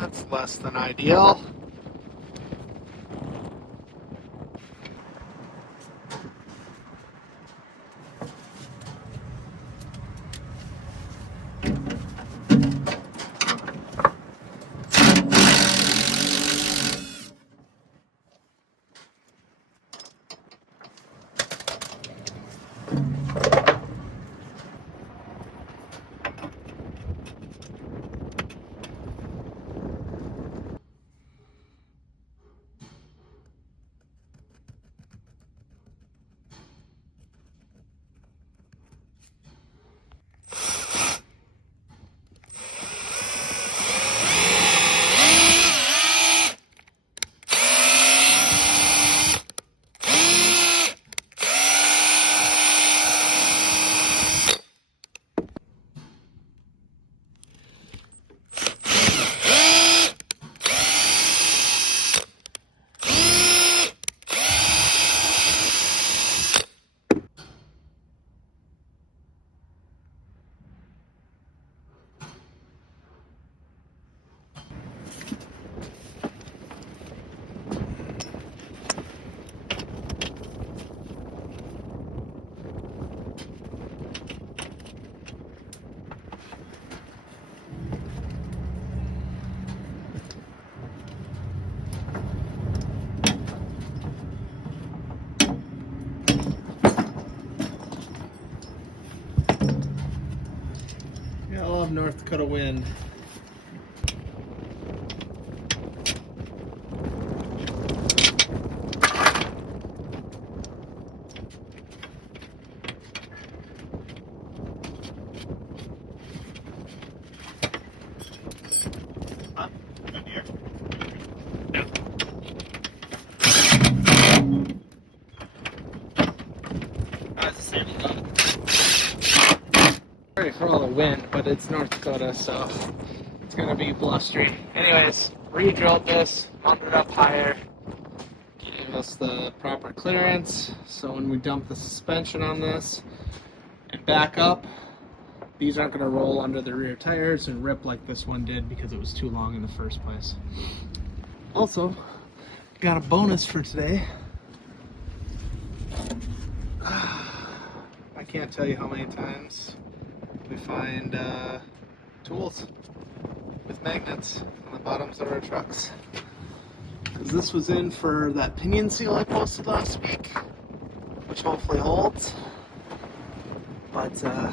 That's less than ideal. Yeah, I love North Dakota wind. Sorry for all the wind, but it's North Dakota, so it's gonna be blustery. Anyways, re-drilled this, mounted it up higher, gave us the proper clearance. So when we dump the suspension on this and back up, these aren't gonna roll under the rear tires and rip like this one did because it was too long in the first place. Also, got a bonus for today. I can't tell you how many times we find tools with magnets on the bottoms of our trucks. Because this was in for that pinion seal I posted last week, which hopefully holds. But now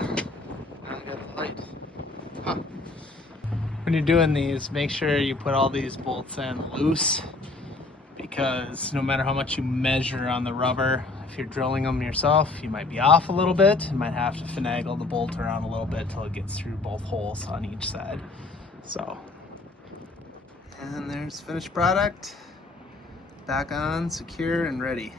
I got the light. Huh. When you're doing these, make sure you put all these bolts in loose, because no matter how much you measure on the rubber, if you're drilling them yourself, you might be off a little bit. You might have to finagle the bolt around a little bit till it gets through both holes on each side. So, and there's finished product, back on, secure and ready.